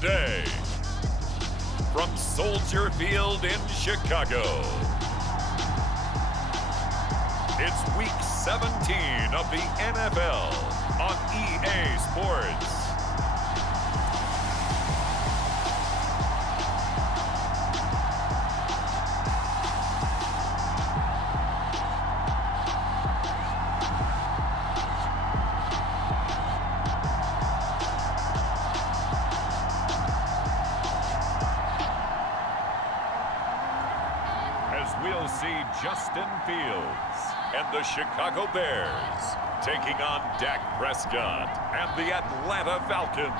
today, from Soldier Field in Chicago, it's Week 17 of the NFL on EA Sports. We'll see Justin Fields and the Chicago Bears taking on Dak Prescott and the Atlanta Falcons.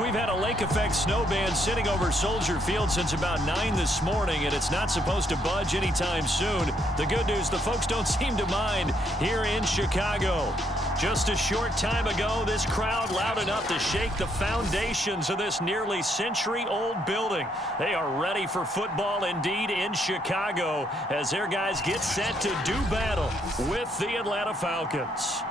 We've had a lake effect snow band sitting over Soldier Field since about 9 this morning, and it's not supposed to budge anytime soon. The good news, the folks don't seem to mind here in Chicago. Just a short time ago, this crowd loud enough to shake the foundations of this nearly century-old building. They are ready for football indeed in Chicago as their guys get set to do battle with the Atlanta Falcons.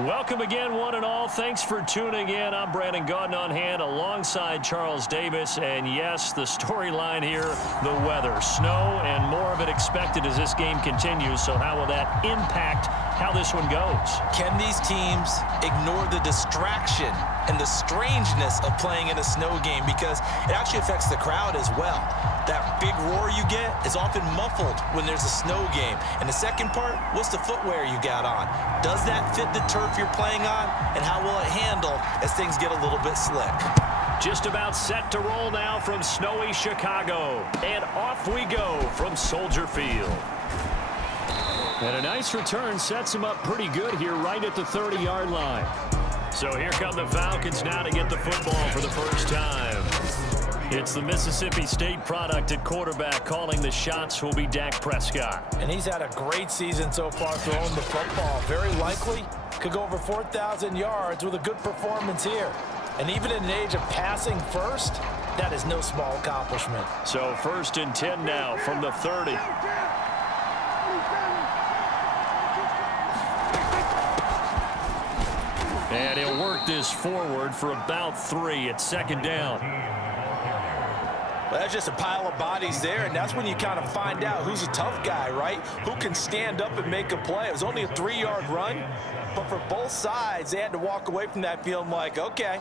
Welcome again, one and all. Thanks for tuning in. I'm Brandon Gaudin on hand alongside Charles Davis. And yes, the storyline here, the weather. Snow and more of it expected as this game continues. So how will that impact how this one goes? Can these teams ignore the distraction and the strangeness of playing in a snow game? Because it actually affects the crowd as well. That big roar you get is often muffled when there's a snow game. And the second part, what's the footwear you got on? Does that fit the turf you're playing on? And how will it handle as things get a little bit slick? Just about set to roll now from snowy Chicago. And off we go from Soldier Field. And a nice return sets him up pretty good here right at the 30-yard line. So here come the Falcons now to get the football for the first time. It's the Mississippi State product at quarterback. Calling the shots will be Dak Prescott. And he's had a great season so far throwing the football. Very likely could go over 4,000 yards with a good performance here. And even in an age of passing first, that is no small accomplishment. So 1st and 10 now from the 30. And he'll work this forward for about 3 at 2nd down. Well, that's just a pile of bodies there, and that's when you kind of find out who's a tough guy, right? Who can stand up and make a play. It was only a 3-yard run, but for both sides, they had to walk away from that feeling like, okay,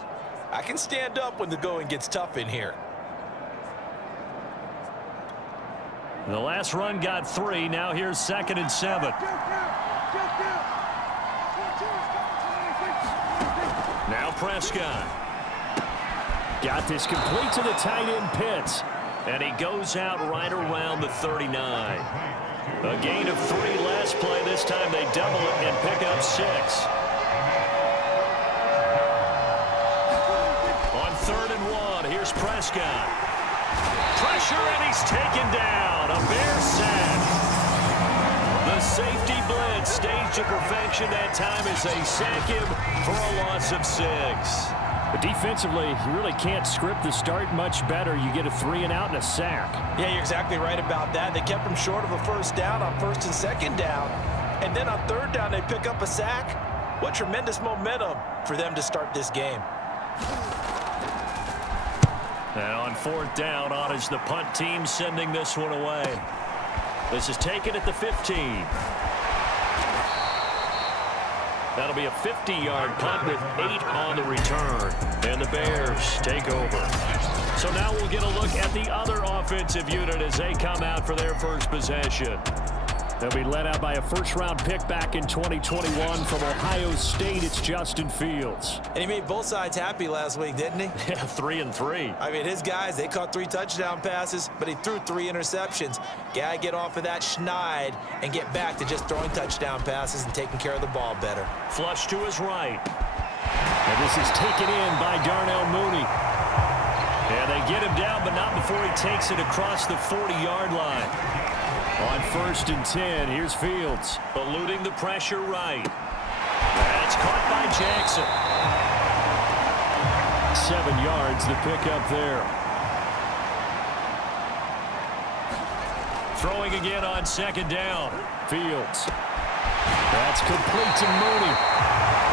I can stand up when the going gets tough in here. The last run got 3. Now here's 2nd and 7. Now Prescott. Got this complete to the tight end Pitts. And he goes out right around the 39. A gain of 3 last play. This time they double it and pick up 6. On 3rd and 1, here's Prescott. Pressure, and he's taken down. A Bear sack. The safety blitz staged to perfection that time as they sack him for a loss of 6. But defensively, you really can't script the start much better. You get a 3 and out and a sack. Yeah, you're exactly right about that. They kept him short of a 1st down on 1st and 2nd down. And then on 3rd down, they pick up a sack. What tremendous momentum for them to start this game. And on 4th down, on is the punt team sending this one away. This is taken at the 15. That'll be a 50-yard punt with 8 on the return. And the Bears take over. So now we'll get a look at the other offensive unit as they come out for their first possession. They'll be led out by a 1st-round pick back in 2021 from Ohio State. It's Justin Fields. And he made both sides happy last week, didn't he? Yeah, 3 and 3. I mean, his guys, they caught 3 touchdown passes, but he threw 3 interceptions. Gotta get off of that schneid and get back to just throwing touchdown passes and taking care of the ball better. Flush to his right. And this is taken in by Darnell Mooney. And they get him down, but not before he takes it across the 40-yard line. On 1st and 10, here's Fields, eluding the pressure right. That's caught by Jackson. 7 yards, the pickup there. Throwing again on 2nd down. Fields. That's complete to Mooney.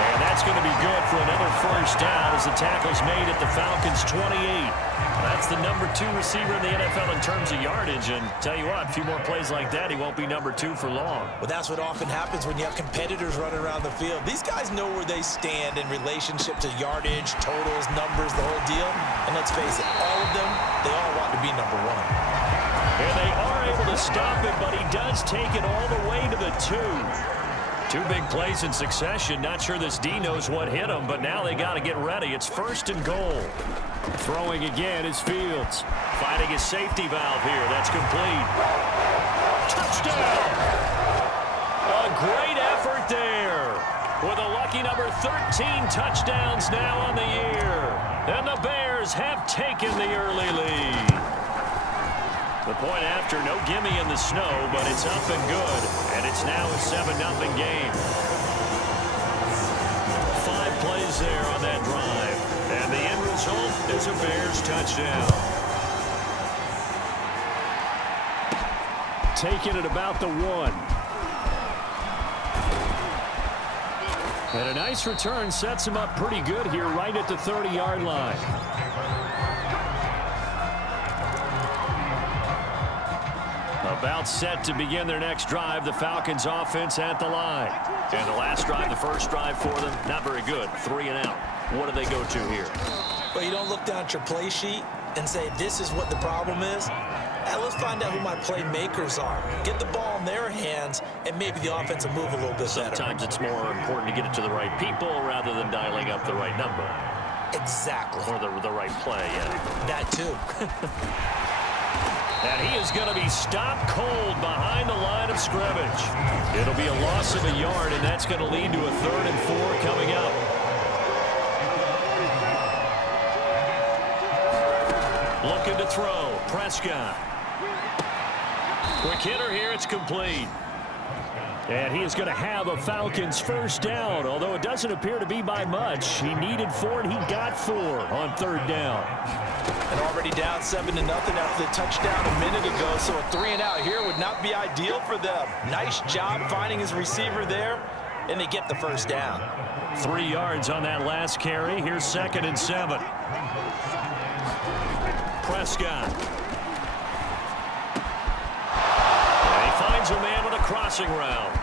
And that's going to be good for another first down as the tackle's made at the Falcons' 28. That's the number 2 receiver in the NFL in terms of yardage. And tell you what, a few more plays like that, he won't be number 2 for long. Well, that's what often happens when you have competitors running around the field. These guys know where they stand in relationship to yardage, totals, numbers, the whole deal. And let's face it, all of them, they all want to be number 1. And they are able to stop it, but he does take it all the way to the 2. 2 big plays in succession. Not sure this D knows what hit him, but now they got to get ready. It's 1st and goal. Throwing again is Fields. Finding his safety valve here. That's complete. Touchdown! A great effort there. With a lucky number 13 touchdowns now on the year. And the Bears have taken the early lead. The point after, no gimme in the snow, but it's up and good. And it's now a 7-0 game. 5 plays there on that drive. And the end result is a Bears touchdown. Taking it about the 1. And a nice return sets him up pretty good here right at the 30-yard line. About set to begin their next drive. The Falcons offense at the line. And the last drive, the first drive for them, not very good. 3 and out. What do they go to here? Well, you don't look down at your play sheet and say, this is what the problem is. Let's find out who my playmakers are. Get the ball in their hands, and maybe the offense will move a little bit better. Sometimes it's more important to get it to the right people rather than dialing up the right number. Exactly. Or the right play, yeah. That too. And he is going to be stopped cold behind the line of scrimmage. It'll be a loss of a yard, and that's going to lead to a 3rd and 4 coming up. Looking to throw. Prescott. Quick hitter here. It's complete. And he is going to have a Falcons first down, although it doesn't appear to be by much. He needed 4, and he got 4 on 3rd down. And already down 7-0 after the touchdown a minute ago, so a 3 and out here would not be ideal for them. Nice job finding his receiver there, and they get the first down. 3 yards on that last carry. Here's 2nd and 7. Prescott. And he finds a man with a crossing route.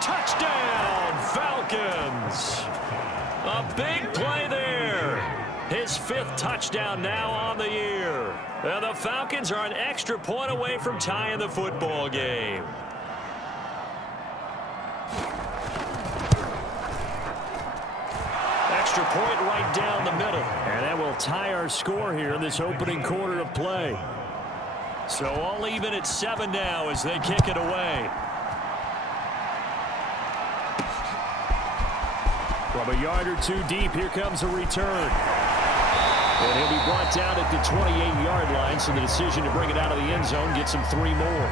Touchdown, Falcons. A big play there. His 5th touchdown now on the year. And the Falcons are an extra point away from tying the football game. Extra point right down the middle. And that will tie our score here in this opening quarter of play. So all even at 7 now as they kick it away. From a yard or 2 deep, here comes a return. And he'll be brought down at the 28-yard line, so the decision to bring it out of the end zone gets him 3 more.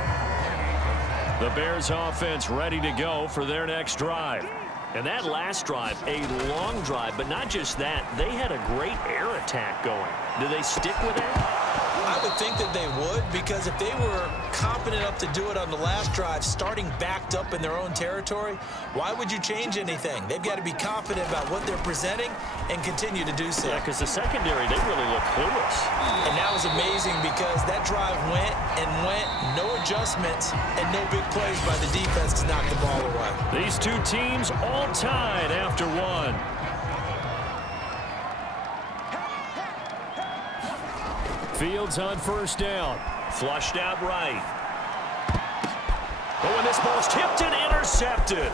The Bears offense ready to go for their next drive. And that last drive, a long drive, but not just that. They had a great air attack going. Do they stick with that? I would think that they would, because if they were competent enough to do it on the last drive, starting backed up in their own territory, why would you change anything? They've got to be confident about what they're presenting and continue to do so. Yeah, because the secondary, they really look clueless. And that was amazing because that drive went and went, no adjustments, and no big plays by the defense to knock the ball away. These 2 teams all tied after 1. Fields on first down. Flushed out right. Oh, and this ball's tipped and intercepted.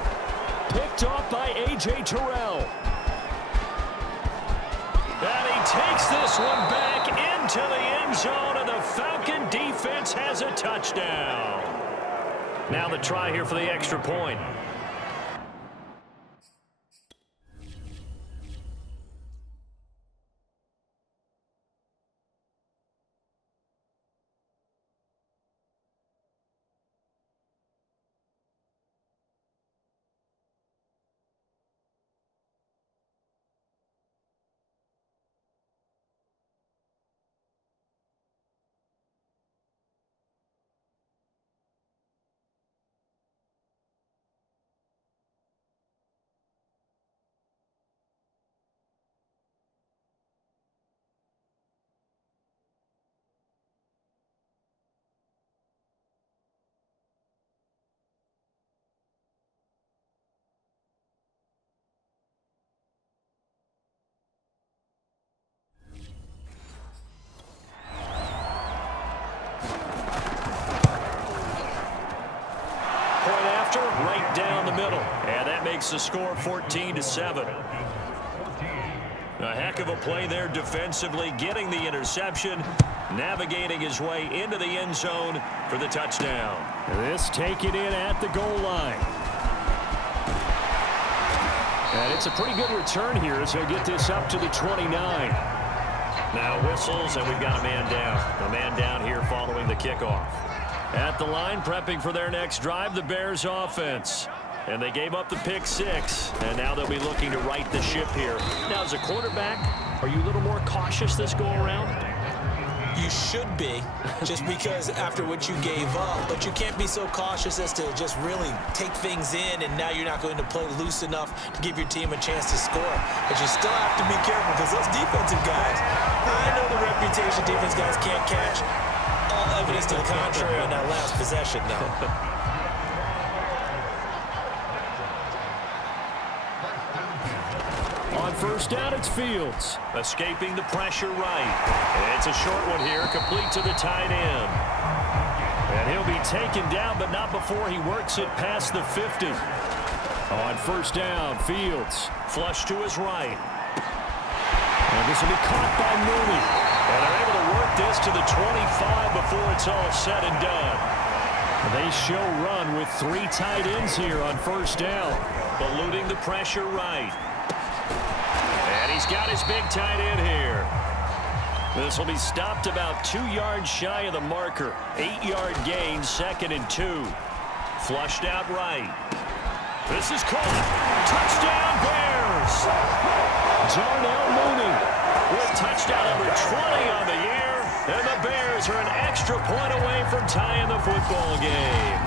Picked off by A.J. Terrell. And he takes this one back into the end zone, and the Falcon defense has a touchdown. Now the try here for the extra point. makes the score 14-7. A heck of a play there defensively, getting the interception, navigating his way into the end zone for the touchdown. This taken in at the goal line. And it's a pretty good return here as he'll get this up to the 29. Now whistles, and we've got a man down. A man down here following the kickoff. At the line, prepping for their next drive, the Bears offense. And they gave up the pick 6, and now they'll be looking to right the ship here. Now, as a quarterback, are you a little more cautious this go-around? You should be, just because after what you gave up, but you can't be so cautious as to just really take things in, and now you're not going to play loose enough to give your team a chance to score. But you still have to be careful because those defensive guys, I know the reputation defense guys can't catch. All evidence to the contrary on that last possession, though. On first down, it's Fields. Escaping the pressure right. It's a short one here, complete to the tight end. And he'll be taken down, but not before he works it past the 50. On first down, Fields. Flush to his right. And this will be caught by Mooney. And they're able to work this to the 25 before it's all said and done. They show run with 3 tight ends here on first down. Eluding the pressure right. And he's got his big tight end here. This will be stopped about 2 yards shy of the marker. 8-yard gain, 2nd and 2. Flushed out right. This is caught. Touchdown, Bears! Darnell Mooney with touchdown number 20 on the year. And the Bears are an extra point away from tying the football game.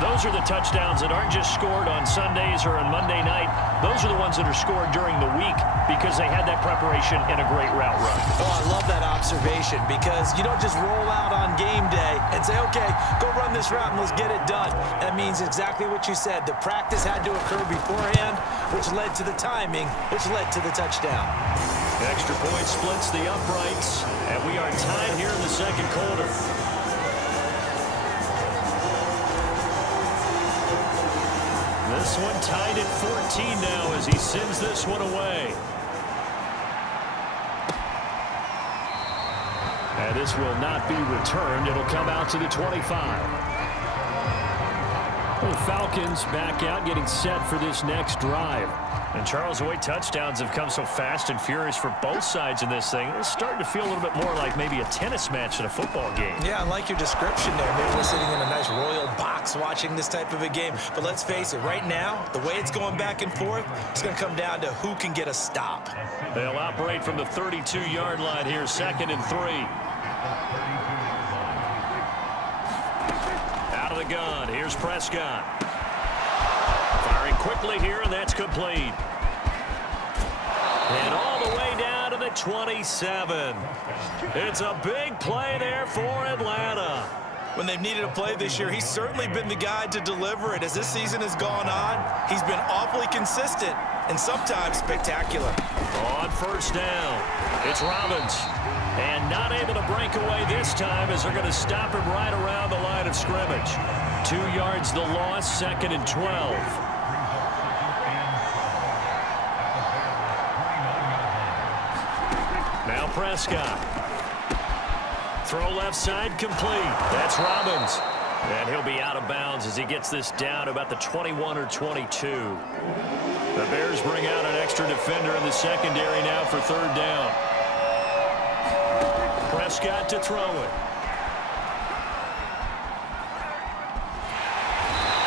Those are the touchdowns that aren't just scored on Sundays or on Monday night. Those are the ones that are scored during the week because they had that preparation in a great route run. Oh, I love that observation because you don't just roll out on game day and say, okay, go run this route and let's get it done. That means exactly what you said. The practice had to occur beforehand, which led to the timing, which led to the touchdown. Extra point splits the uprights, and we are tied here in the second quarter. This one tied at 14 now as he sends this one away. And this will not be returned. It'll come out to the 25. The Falcons back out, getting set for this next drive. And Charles, the way touchdowns have come so fast and furious for both sides in this thing, it's starting to feel a little bit more like maybe a tennis match in a football game. Yeah, I like your description there. Maybe we're sitting in a nice royal box watching this type of a game. But let's face it, right now, the way it's going back and forth, it's going to come down to who can get a stop. They'll operate from the 32-yard line here, 2nd and 3. Out of the gun, here's Prescott. Firing quickly here, and that's complete. And all the way down to the 27. It's a big play there for Atlanta. When they've needed a play this year, he's certainly been the guy to deliver it. As this season has gone on, he's been awfully consistent and sometimes spectacular. On first down, it's Robbins. And not able to break away this time as they're going to stop him right around the line of scrimmage. 2 yards the loss, 2nd and 12. Now Prescott. Throw left side complete. That's Robbins. And he'll be out of bounds as he gets this down about the 21 or 22. The Bears bring out an extra defender in the secondary now for 3rd down. Prescott to throw it.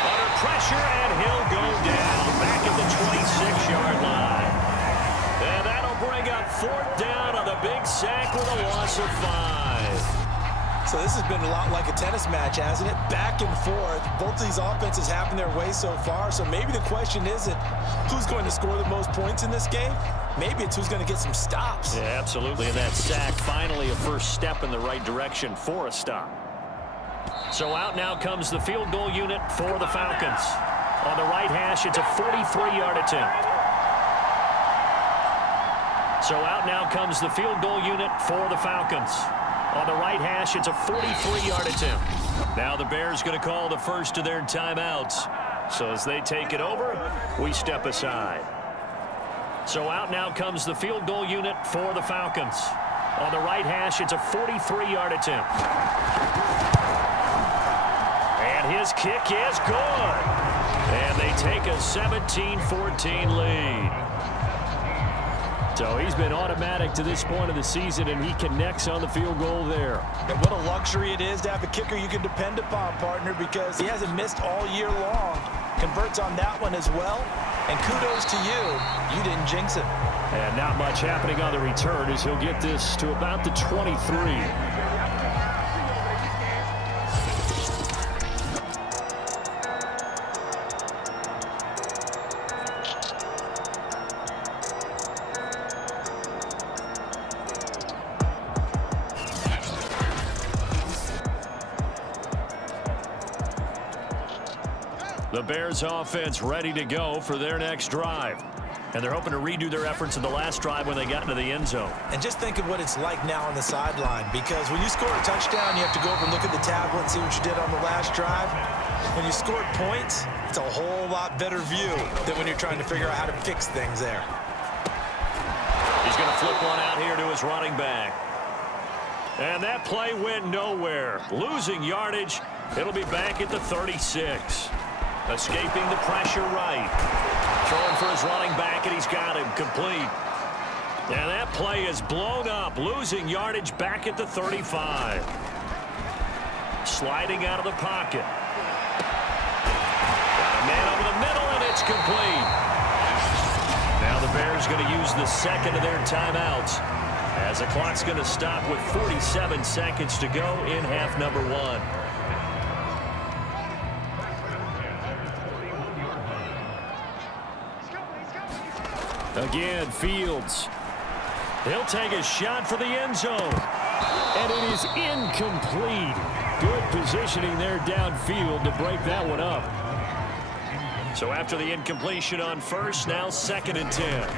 Under pressure, and he'll go down back at the 26-yard line. And that'll bring up 4th down on the big sack with a loss of 5. So this has been a lot like a tennis match, hasn't it? Back and forth. Both of these offenses having their way so far. So maybe the question isn't who's going to score the most points in this game. Maybe it's who's going to get some stops. Yeah, absolutely. And that sack, finally a first step in the right direction for a stop. So out now comes the field goal unit for the Falcons. On the right hash, it's a 43-yard attempt. So out now comes the field goal unit for the Falcons. On the right hash, it's a 43-yard attempt. Now the Bears going to call the first of their timeouts. So as they take it over, we step aside. So out now comes the field goal unit for the Falcons. On the right hash, it's a 43-yard attempt. And his kick is good. And they take a 17-14 lead. So he's been automatic to this point of the season, and he connects on the field goal there. And what a luxury it is to have a kicker you can depend upon, partner, because he hasn't missed all year long. Converts on that one as well. And kudos to you. You didn't jinx it. And not much happening on the return as he'll get this to about the 23. The Bears offense ready to go for their next drive. And they're hoping to redo their efforts in the last drive when they got into the end zone. And just think of what it's like now on the sideline, because when you score a touchdown, you have to go over and look at the tablet and see what you did on the last drive. When you scored points, it's a whole lot better view than when you're trying to figure out how to fix things there. He's going to flip one out here to his running back. And that play went nowhere. Losing yardage. It'll be back at the 36. Escaping the pressure right. Throwing for his running back, and he's got him complete. And that play is blown up. Losing yardage back at the 35. Sliding out of the pocket. Got a man over the middle, and it's complete. Now the Bears going to use the second of their timeouts, as the clock's going to stop with 47 seconds to go in half number 1. Again, Fields. He'll take a shot for the end zone. And it is incomplete. Good positioning there downfield to break that one up. So after the incompletion on first, now 2nd and 10.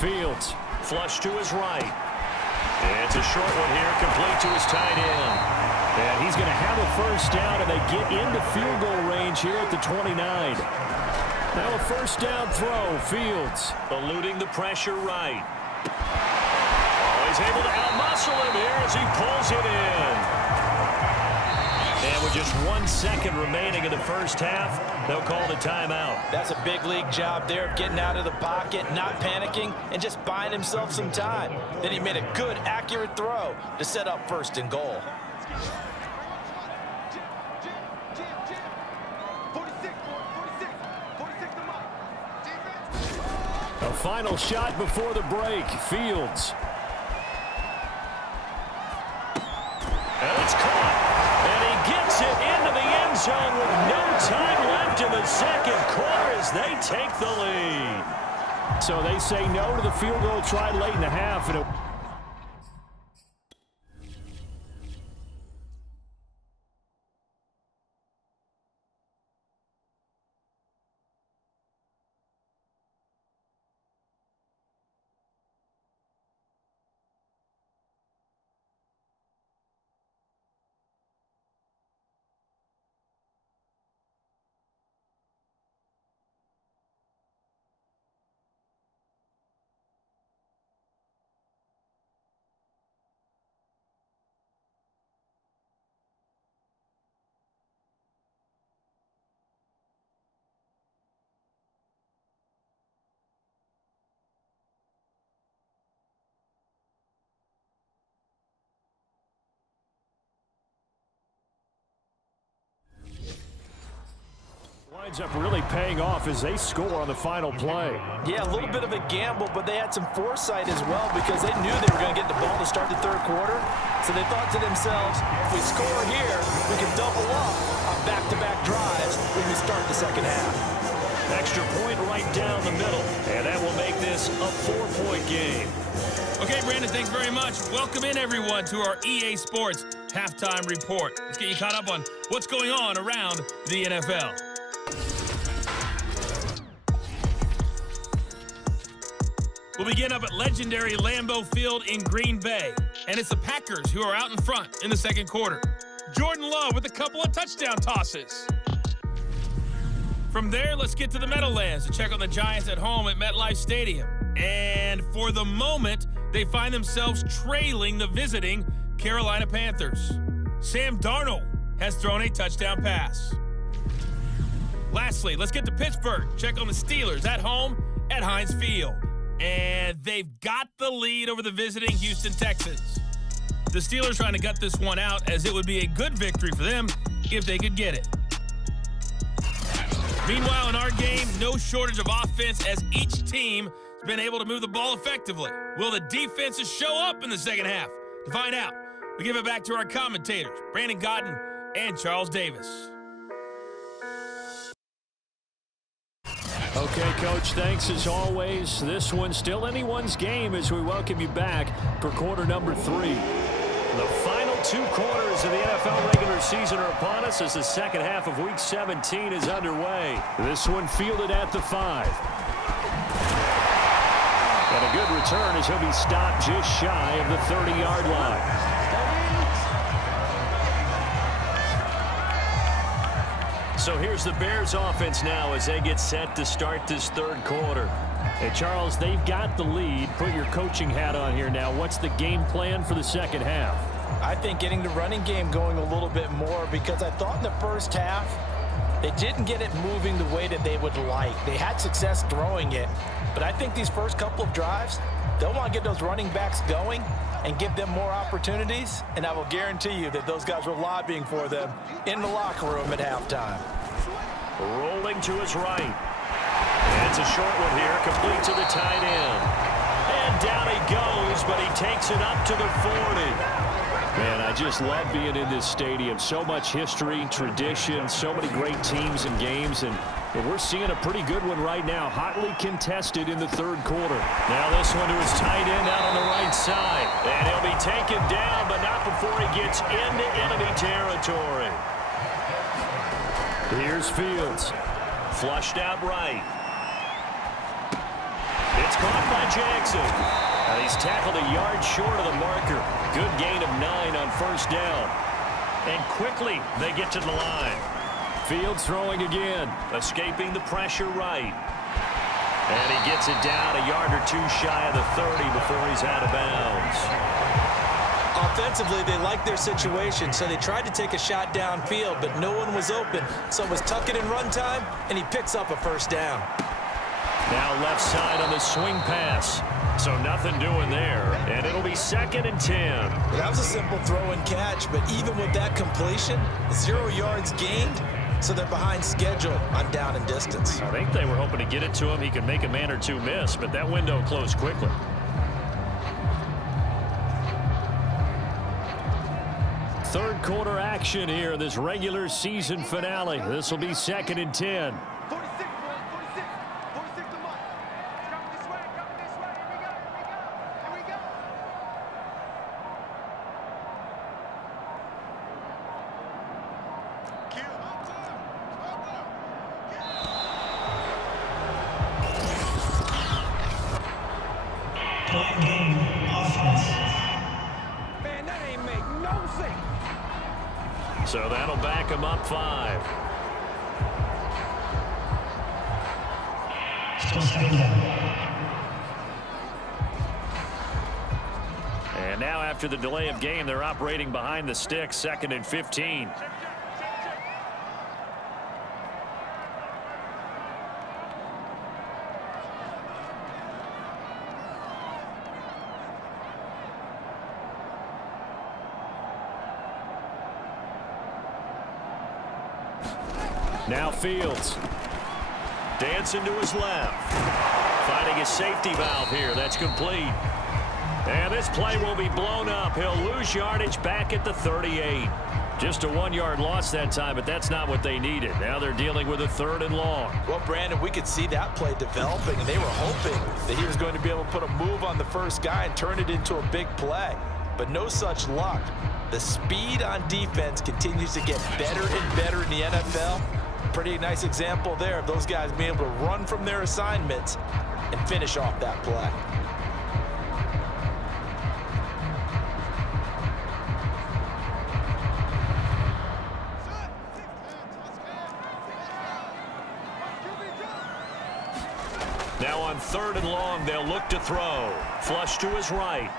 Fields, flush to his right. It's a short one here, complete to his tight end. And he's going to have a first down, and they get into field goal range here at the 29. Now a first down throw. Fields eluding the pressure right. Oh, he's able to outmuscle him here as he pulls it in. And with just 1 second remaining in the first half, they'll call the timeout. That's a big league job there of getting out of the pocket, not panicking, and just buying himself some time. Then he made a good, accurate throw to set up 1st and goal. A final shot before the break. Fields. And it's caught. And he gets it into the end zone with no time left in the second quarter as they take the lead. So they say no to the field goal tried late in the half. And winds up really paying off as they score on the final play. Yeah, a little bit of a gamble, but they had some foresight as well because they knew they were going to get the ball to start the 3rd quarter. So they thought to themselves, if we score here, we can double up on back-to-back drives when we start the 2nd half. Extra point right down the middle, and that will make this a 4-point game. Okay, Brandon, thanks very much. Welcome in, everyone, to our EA Sports Halftime Report. Let's get you caught up on what's going on around the NFL. We'll begin up at legendary Lambeau Field in Green Bay. And it's the Packers who are out in front in the 2nd quarter. Jordan Love with a couple of touchdown tosses. From there, let's get to the Meadowlands to check on the Giants at home at MetLife Stadium. And for the moment, they find themselves trailing the visiting Carolina Panthers. Sam Darnold has thrown a touchdown pass. Lastly, let's get to Pittsburgh. Check on the Steelers at home at Heinz Field. And they've got the lead over the visiting Houston Texans. The Steelers trying to gut this one out, as it would be a good victory for them if they could get it. Meanwhile, in our game, no shortage of offense as each team has been able to move the ball effectively. Will the defenses show up in the second half? To find out, we give it back to our commentators, Brandon Godden and Charles Davis. Okay, Coach, thanks as always. This one's still anyone's game as we welcome you back for quarter number 3. The final 2 quarters of the NFL regular season are upon us as the second half of Week 17 is underway. This one fielded at the 5. And a good return as he'll be stopped just shy of the 30-yard line. So here's the Bears offense now as they get set to start this third quarter. Hey, Charles, they've got the lead. Put your coaching hat on here now. What's the game plan for the second half? I think getting the running game going a little bit more, because I thought in the first half they didn't get it moving the way that they would like. They had success throwing it, but I think these first couple of drives, they'll want to get those running backs going and give them more opportunities, and I will guarantee you that those guys were lobbying for them in the locker room at halftime. Rolling to his right. And it's a short one here, complete to the tight end. And down he goes, but he takes it up to the 40. Man, I just love being in this stadium. So much history, tradition, so many great teams and games, and we're seeing a pretty good one right now, hotly contested in the third quarter. Now this one to his tight end out on the right side, and he'll be taken down, but not before he gets into enemy territory. Here's Fields, flushed out right. It's caught by Jackson. And he's tackled a yard short of the marker. Good gain of 9 on first down. And quickly they get to the line. Fields throwing again, escaping the pressure right. And he gets it down a yard or 2 shy of the 30 before he's out of bounds. Offensively, they liked their situation, so they tried to take a shot downfield, but no one was open. So it was tuck it in run time, and he picks up a first down. Now left side on the swing pass. So nothing doing there, and it'll be 2nd and 10. That was a simple throw and catch, but even with that completion, 0 yards gained, so they're behind schedule on down and distance. I think they were hoping to get it to him. He could make a man or 2 miss, but that window closed quickly. Third quarter action here in this regular season finale. This will be 2nd and 10. So that'll back him up 5. And now after the delay of game, they're operating behind the sticks, 2nd and 15. Now Fields. Dancing to his left. Finding his safety valve here. That's complete. And this play will be blown up. He'll lose yardage back at the 38. Just a 1-yard loss that time, but that's not what they needed. Now they're dealing with a 3rd and long. Well, Brandon, we could see that play developing, and they were hoping that he was going to be able to put a move on the first guy and turn it into a big play. But no such luck. The speed on defense continues to get better and better in the NFL. Pretty nice example there of those guys being able to run from their assignments and finish off that play. Now on 3rd and long, they'll look to throw. Flush to his right.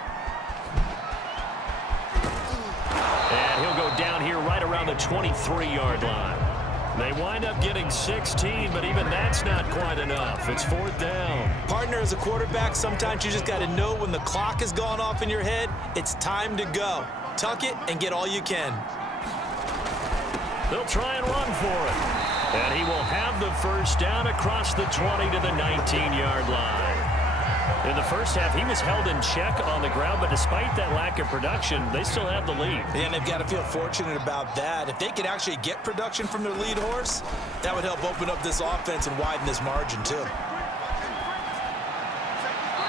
And he'll go down here right around the 23-yard line. They wind up getting 16, but even that's not quite enough. It's 4th down. Partner, as a quarterback, sometimes you just got to know when the clock has gone off in your head, it's time to go. Tuck it and get all you can. They'll try and run for it. And he will have the first down across the 20 to the 19-yard line. In the first half, he was held in check on the ground, but despite that lack of production, they still have the lead. And they've got to feel fortunate about that. If they could actually get production from their lead horse, that would help open up this offense and widen this margin, too.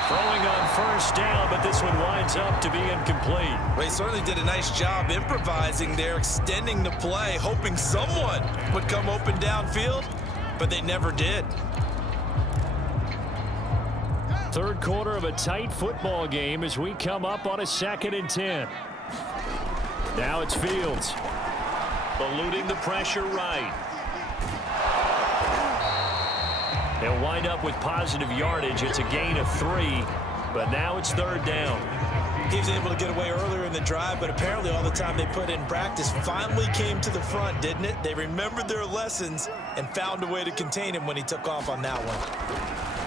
Throwing on first down, but this one winds up to be incomplete. Well, he certainly did a nice job improvising there, extending the play, hoping someone would come open downfield, but they never did. Third quarter of a tight football game as we come up on a 2nd and 10. Now it's Fields. Eluding the pressure right. They'll wind up with positive yardage. It's a gain of 3, but now it's 3rd down. He was able to get away earlier in the drive, but apparently all the time they put in practice finally came to the front, didn't it? They remembered their lessons and found a way to contain him when he took off on that one.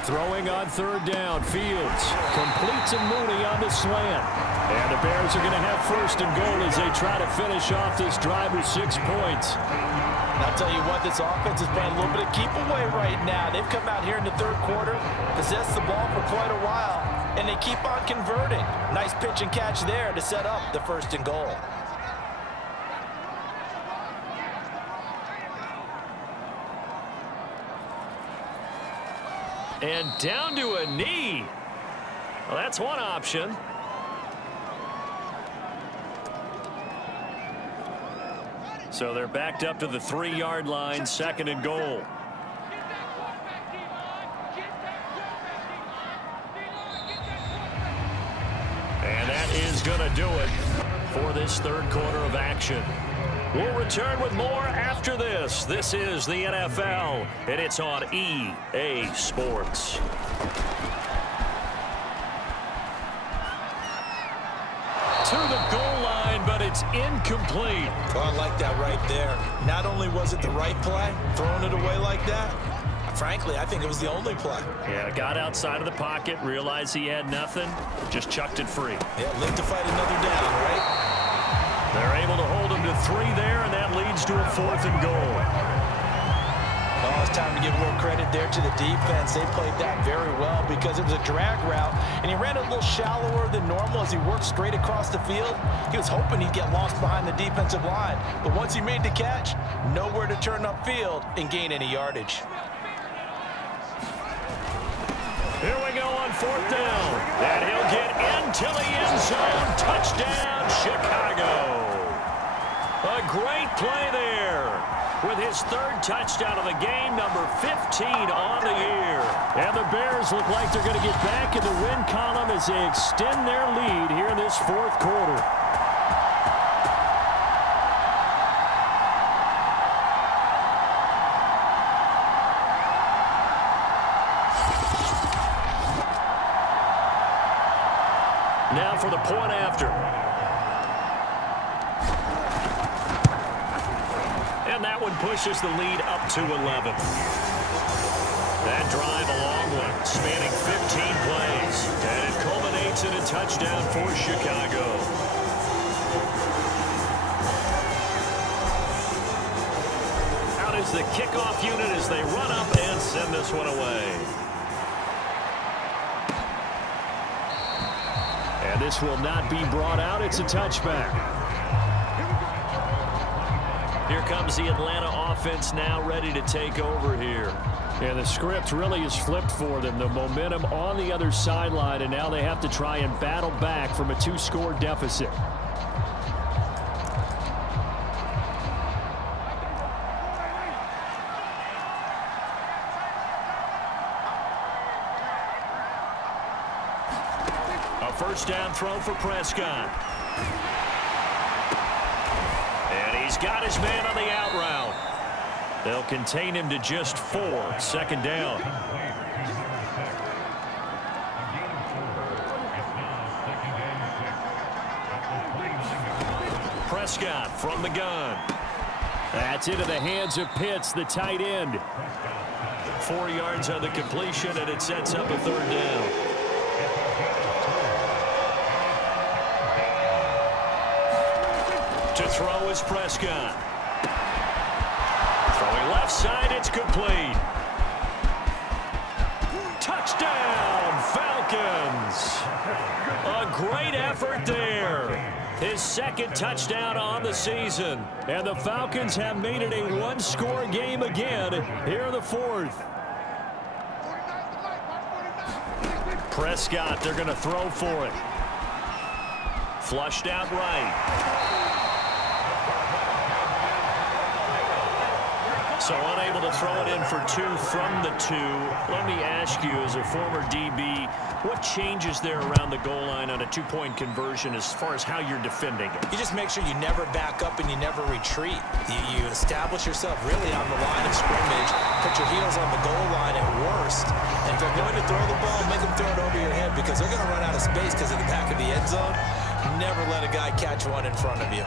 Throwing on 3rd down, Fields completes a Mooney on the slant. And the Bears are going to have 1st and goal as they try to finish off this drive with 6 points. And I'll tell you what, this offense is playing a little bit of keep away right now. They've come out here in the 3rd quarter, possessed the ball for quite a while, and they keep on converting. Nice pitch and catch there to set up the 1st and goal. And down to a knee. Well, that's one option. So they're backed up to the 3-yard line, 2nd and goal. And that is going to do it for this 3rd quarter of action. We'll return with more after this. This is the NFL, and it's on EA Sports. To the goal line, but it's incomplete. Oh, I like that right there. Not only was it the right play, throwing it away like that, frankly, I think it was the only play. Yeah, got outside of the pocket, realized he had nothing, just chucked it free. Yeah, live to fight another down, right? They're able to hold him to 3 there, and that leads to a 4th and goal. Oh, it's time to give more credit there to the defense. They played that very well because it was a drag route, and he ran a little shallower than normal as he worked straight across the field. He was hoping he'd get lost behind the defensive line, but once he made the catch, nowhere to turn upfield and gain any yardage. Here we go on 4th down, and he'll get into the end zone. Touchdown, Chicago. A great play there with his 3rd touchdown of the game, number 15 on the year. And the Bears look like they're going to get back in the win column as they extend their lead here in this 4th quarter. Now for the point after. And that one pushes the lead up to 11. That drive, a long one, spanning 15 plays. And it culminates in a touchdown for Chicago. Out is the kickoff unit as they run up and send this one away. And this will not be brought out. It's a touchback. Here comes the Atlanta offense now ready to take over here. And the script really is flipped for them. The momentum on the other sideline, and now they have to try and battle back from a 2-score deficit. A first down throw for Prescott. And he's got his man on the out route. They'll contain him to just 4. 2nd down. Prescott from the gun. That's into the hands of Pitts, the tight end. 4 yards on the completion, and it sets up a third down. To throw is Prescott. Throwing left side, it's complete. Touchdown, Falcons. A great effort there. His second touchdown on the season. And the Falcons have made it a one-score game again here in the fourth. Prescott, they're going to throw for it. Flushed out right. So unable to throw it in for 2 from the 2. Let me ask you, as a former DB, what changes there around the goal line on a 2-point conversion as far as how you're defending it? You just make sure you never back up and you never retreat. You establish yourself really on the line of scrimmage, put your heels on the goal line at worst, and if they're going to throw the ball, make them throw it over your head because they're going to run out of space because of the back of the end zone. Never let a guy catch one in front of you.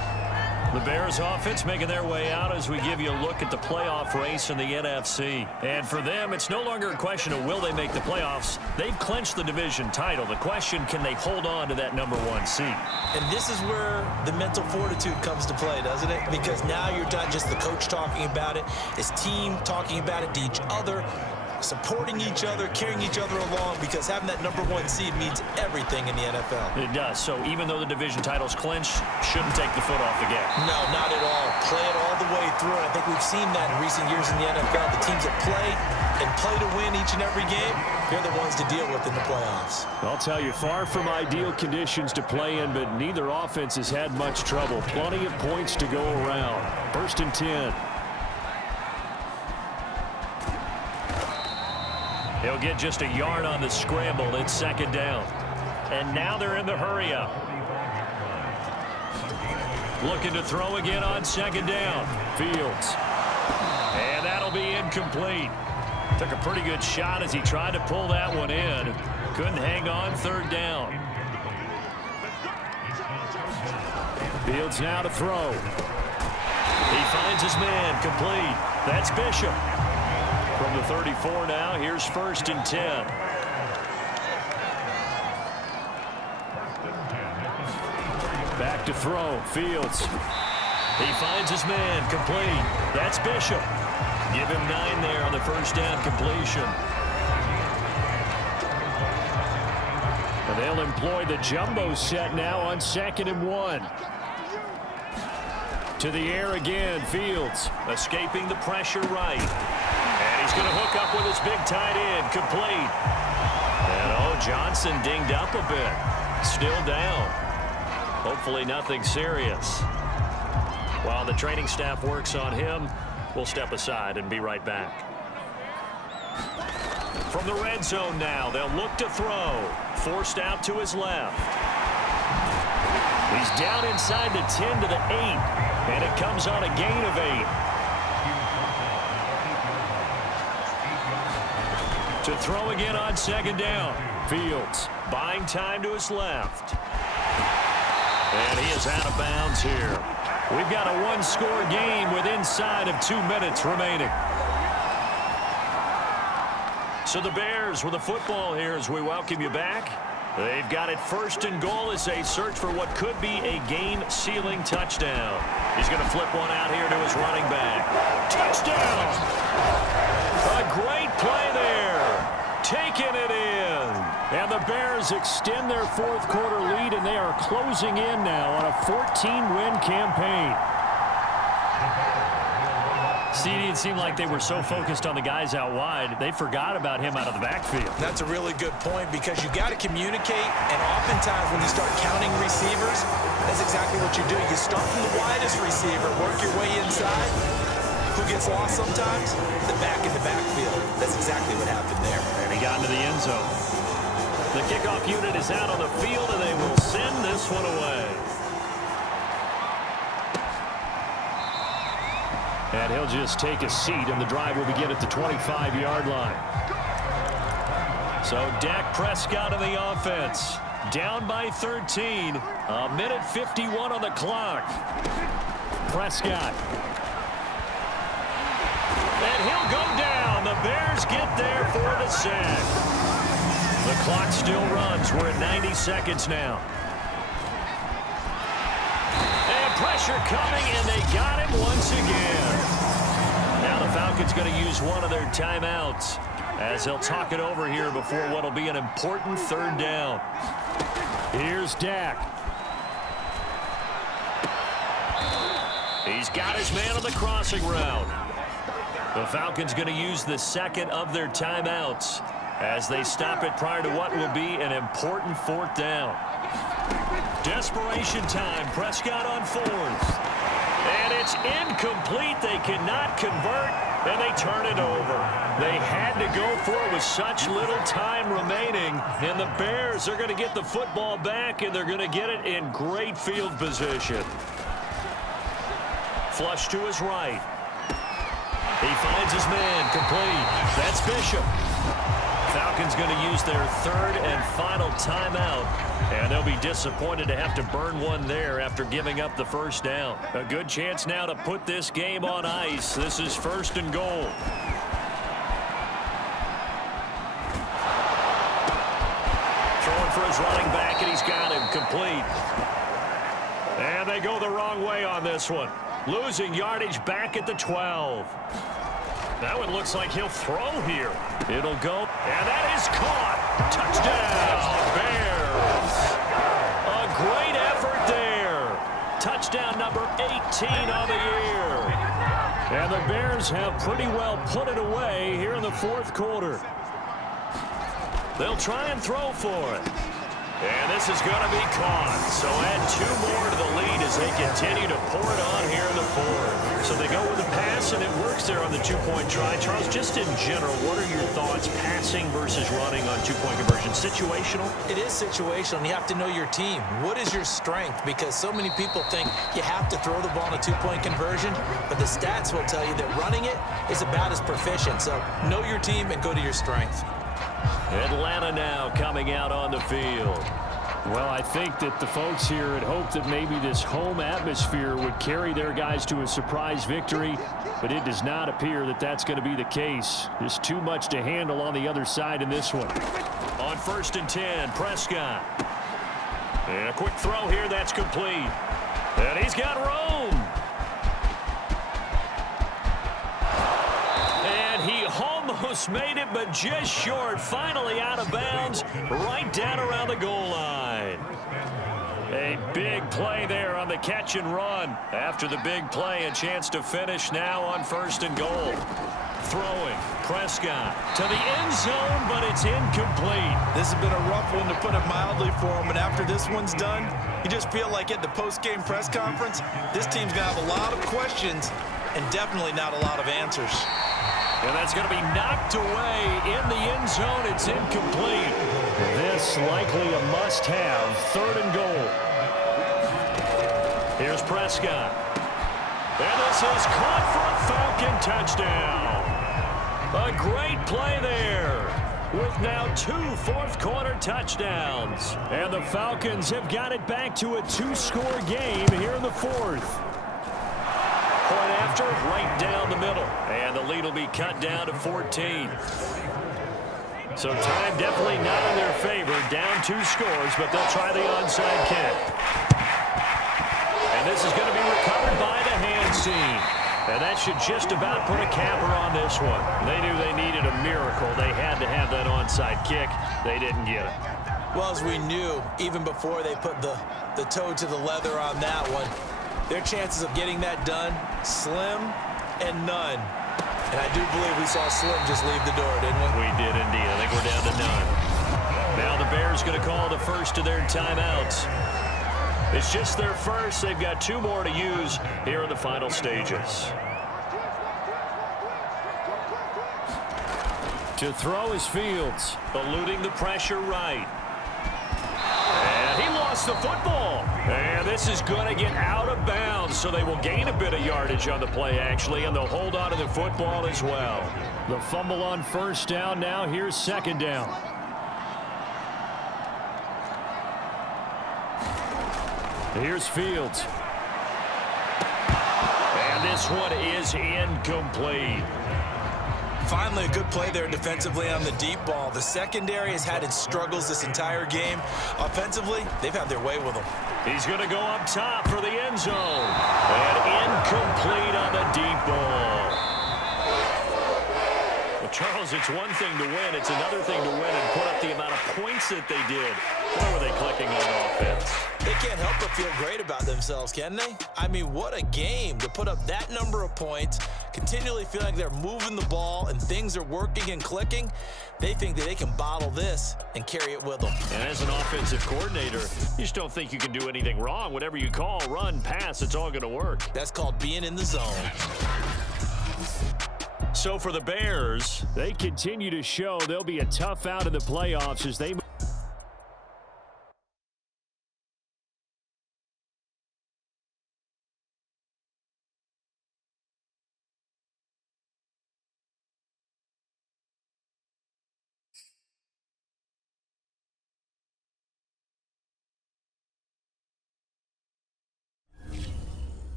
The Bears offense making their way out as we give you a look at the playoff race in the NFC. And for them, it's no longer a question of will they make the playoffs. They've clinched the division title. The question, can they hold on to that #1 seed? And this is where the mental fortitude comes to play, doesn't it? Because now you're not just the coach talking about it, his team talking about it to each other, supporting each other, carrying each other along, because having that #1 seed means everything in the NFL. It does. So even though the division title's clinched, shouldn't take the foot off the gas. No, not at all. Play it all the way through. And I think we've seen that in recent years in the NFL. The teams that play to win each and every game, they're the ones to deal with in the playoffs. I'll tell you, far from ideal conditions to play in, but neither offense has had much trouble. Plenty of points to go around. 1st and 10. He'll get just a yard on the scramble. It's 2nd down. And now they're in the hurry-up. Looking to throw again on 2nd down. Fields. And that'll be incomplete. Took a pretty good shot as he tried to pull that one in. Couldn't hang on 3rd down. Fields now to throw. He finds his man. Complete. That's Bishop. From the 34 now, here's 1st and 10. Back to throw. Fields. He finds his man. Complete. That's Bishop. Give him 9 there on the 1st down completion. And they'll employ the jumbo set now on 2nd and 1. To the air again. Fields. Escaping the pressure right. And he's going to hook up with his big tight end. Complete. And, Johnson dinged up a bit. Still down. Hopefully nothing serious. While the training staff works on him, we'll step aside and be right back. From the red zone now, they'll look to throw. Forced out to his left. He's down inside the 10 to the 8. And it comes on a gain of 8. To throw again on 2nd down. Fields buying time to his left. And he is out of bounds here. We've got a one-score game with inside of 2 minutes remaining. So the Bears with the football here as we welcome you back. They've got it 1st and goal as they search for what could be a game-sealing touchdown. He's going to flip one out here to his running back. Touchdown! A great play there. Taking it in. And the Bears extend their 4th quarter lead, and they are closing in now on a 14-win campaign. CD, it seemed like they were so focused on the guys out wide, they forgot about him out of the backfield. That's a really good point because you got to communicate, and oftentimes when you start counting receivers, that's exactly what you do. You start from the widest receiver, work your way inside. Who gets lost sometimes? The back in the backfield. That's exactly what happened there. And he got into the end zone. The kickoff unit is out on the field, and they will send this one away. And he'll just take a seat, and the drive will begin at the 25-yard line. So Dak Prescott in the offense. Down by 13. A minute 51 on the clock. Prescott. And he'll go down. The Bears get there for the sack. The clock still runs. We're at 90 seconds now. And pressure coming, and they got him once again. Now the Falcons going to use one of their timeouts as they'll talk it over here before what will be an important third down. Here's Dak. He's got his man on the crossing route. The Falcons going to use the second of their timeouts as they stop it prior to what will be an important fourth down. Desperation time. Prescott on fourth. And it's incomplete. They cannot convert, and they turn it over. They had to go for it with such little time remaining, and the Bears are going to get the football back, and they're going to get it in great field position. Flush to his right. He finds his man, complete. That's Bishop. Falcons going to use their third and final timeout, and they'll be disappointed to have to burn one there after giving up the first down. A good chance now to put this game on ice. This is first and goal. Throwing for his running back, and he's got him, complete. And they go the wrong way on this one. Losing yardage back at the 12. That one looks like he'll throw here. It'll go, and that is caught. Touchdown, Bears. A great effort there. Touchdown number 18 on the year. And the Bears have pretty well put it away here in the fourth quarter. They'll try and throw for it. And this is going to be caught. So add two more to the lead as they continue to pour it on here in the fourth. So they go with the pass, and it works there on the two-point try. Charles, just in general, what are your thoughts passing versus running on two-point conversion? Situational? It is situational, and you have to know your team. What is your strength? Because so many people think you have to throw the ball in a two-point conversion, but the stats will tell you that running it is about as proficient. So know your team and go to your strength. Atlanta now coming out on the field. Well, I think that the folks here had hoped that maybe this home atmosphere would carry their guys to a surprise victory, but it does not appear that that's going to be the case. There's too much to handle on the other side in this one. On 1st and 10, Prescott. And a quick throw here, that's complete. And he's got room. And he almost made it, but just short. Finally out of bounds, right down around the goal line. A big play there on the catch and run. After the big play, a chance to finish now on 1st and goal. Throwing, Prescott to the end zone, but it's incomplete. This has been a rough one, to put it mildly, for him. And after this one's done, you just feel like at the post-game press conference, this team's going to have a lot of questions and definitely not a lot of answers. And that's going to be knocked away in the end zone. It's incomplete. This likely a must-have, 3rd and goal. Here's Prescott. And this is caught for a Falcon touchdown. A great play there with now 2 fourth-quarter touchdowns. And the Falcons have got it back to a 2-score game here in the fourth. Point after, right down the middle. And the lead will be cut down to 14. So time definitely not in their favor. Down 2 scores, but they'll try the onside kick. And this is going to be recovered by the hands team. And that should just about put a capper on this one. They knew they needed a miracle. They had to have that onside kick. They didn't get it. Well, as we knew, even before they put the toe to the leather on that one, their chances of getting that done, slim and none. And I do believe we saw Slim just leave the door, didn't we? We did indeed. I think we're down to none. Now the Bears going to call the first of their timeouts. It's just their first. They've got 2 more to use here in the final stages. To throw is Fields. Eluding the pressure right. And he lost the football. And this is going to get out of bounds, so they will gain a bit of yardage on the play, actually, and they'll hold on to the football as well. The fumble on 1st down. Now here's 2nd down. Here's Fields. And this one is incomplete. Finally, a good play there defensively on the deep ball. The secondary has had its struggles this entire game. Offensively, they've had their way with them. He's going to go up top for the end zone. And incomplete on the deep ball. Well, Charles, it's one thing to win. It's another thing to win and put up the amount of points that they did. Where were they clicking on offense? They can't help but feel great about themselves, can they? I mean, what a game to put up that number of points, continually feeling like they're moving the ball and things are working and clicking. They think that they can bottle this and carry it with them. And as an offensive coordinator, you just don't think you can do anything wrong. Whatever you call, run, pass, it's all going to work. That's called being in the zone. So for the Bears, they continue to show they'll be a tough out in the playoffs as they move